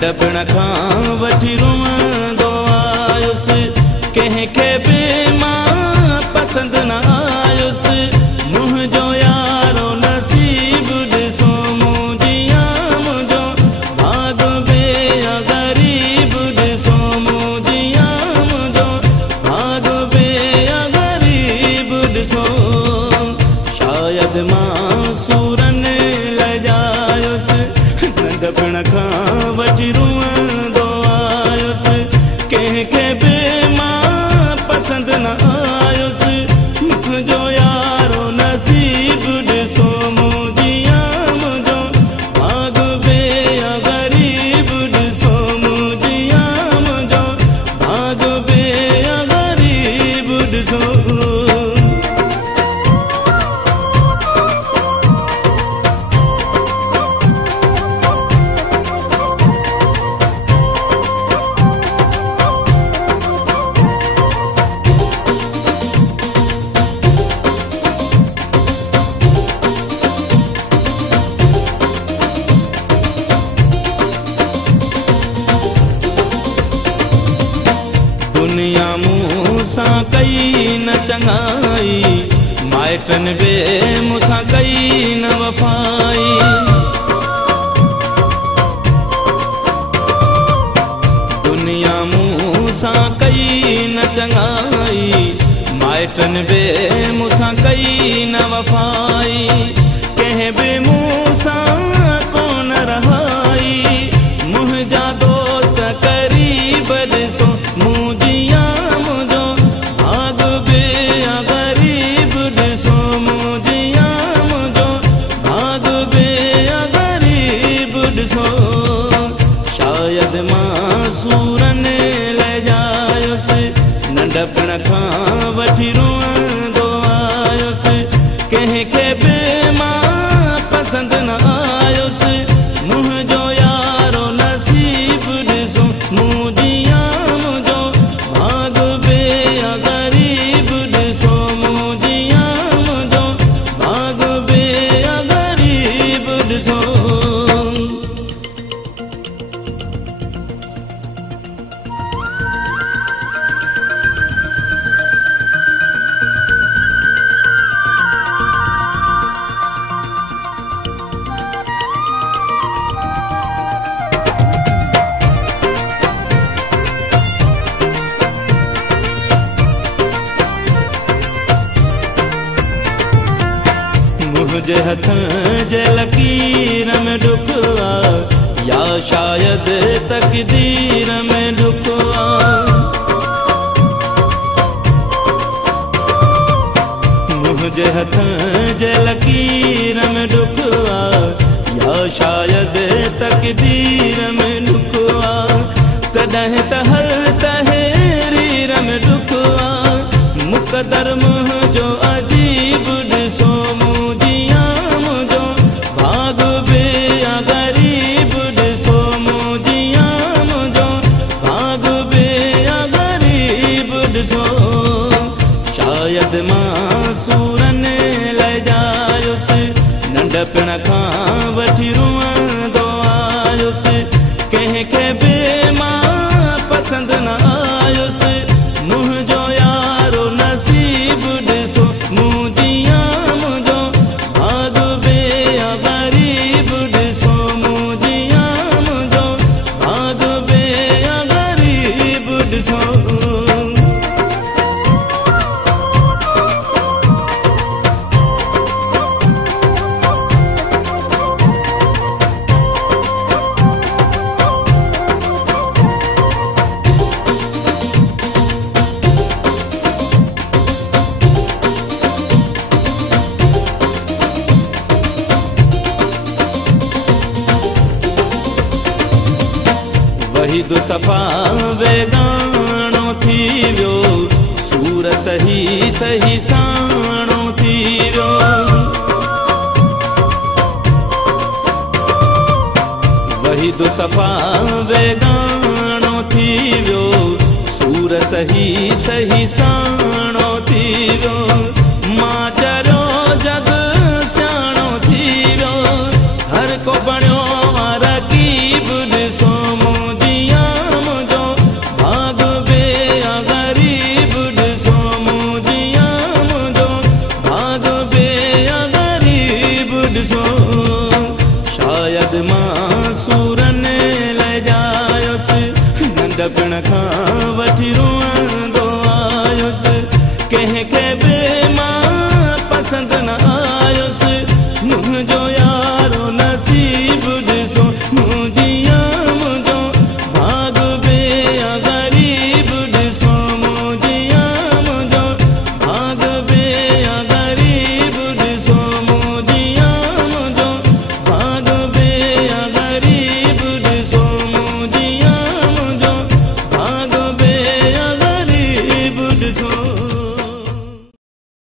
नंढपण खां वठी रुअंदो आयुसि, कंहिंखे बि मां पसंदि न आयुसि। मुंहिंजो यारो नसीब ॾिसो मुंहिंजिया, मुंहिंजो भाग बि ग़रीब ॾिसो मुंहिंजिया, मुंहिंजो भाग बि ग़रीब ॾिसो। शायदि मां सूरनि लॼायुसि, नंढपण खां वठी रुअंदो आयुसि, कंहिंखे बि मां पसंदि न आयुसि। मुंहिंजो यारो नसीब ॾिसो मुंहिंजिया, मुंहिंजो भाग बि ग़रीब ॾिसो मुंहिंजिया, मुंहिंजो भाग बि ग़रीब ॾिसो। दुनिया मूंसां कई न चङाई, माइटनि बि मूंसां कई न वफ़ाई। दुनिया मूंसां कई न चङाई, माइटनि बि मूंसां कई न वफ़ाई। कंहिं बि मूंसां कोन रहाई, मुंहिंजा दोस्त क़रीब ॾिसो मुंहिंजिया, मुंहिंजो भाग बि ग़रीब ॾिसो मुंहिंजिया, मुंहिंजो भाग बि ग़रीब ॾिसो। शायदि मां सूरनि लॼायुसि, नंढपण खां वठी रुअंदो आयुसि, कंहिंखे बि मां पसंदि न आयुसि। मुंहिंजो यारो नसीब ॾिसो मुंहिंजिया, मुंहिंजो भाग बि ग़रीब ॾिसो मुंहिंजिया, मुंहिंजो भाग बि ग़रीब ॾिसो। मुंहिंजे हथनि जे लकीर में ॾुख आहे, या शायदि तक़दीर में ॾुख आहे। मुंहिंजे हथनि जे लकीर में ॾुख आहे, या शायदि तक़दीर में ॾुख आहे। तॾहिं त हर तहरीर में ॾुख आहे, मुक़दर मुंहिंजो अजीब ॾिसो मुंहिंजिया, मुंहिंजो भाग बि ग़रीब ॾिसो मुंहिंजिया, मुंहिंजो भाग बि ग़रीब ॾिसो। शायदि मां सूरनि लॼायुसि, नंढपण खां वठी रुअंदो आयुसि, कंहिंखे बि मां पसंदि न आयुसि। मुंहिंजो यारो नसीब ॾिसो मुंहिंजिया, मुंहिंजो भाग बि ग़रीब ॾिसो मुंहिंजिया, मुंहिंजो भाग बि ग़रीब ॾिसो। वहीद सफ़ा वेगाणो थी वियो, सूर सही सही साणो थी वियो। वहीद सफ़ा वेगाणो थी वियो, सूर सही सही साणो थी वियो। मां चरियो जग सियाणो थी वियो, हर को बणियो रकीब ॾिसो पिण खां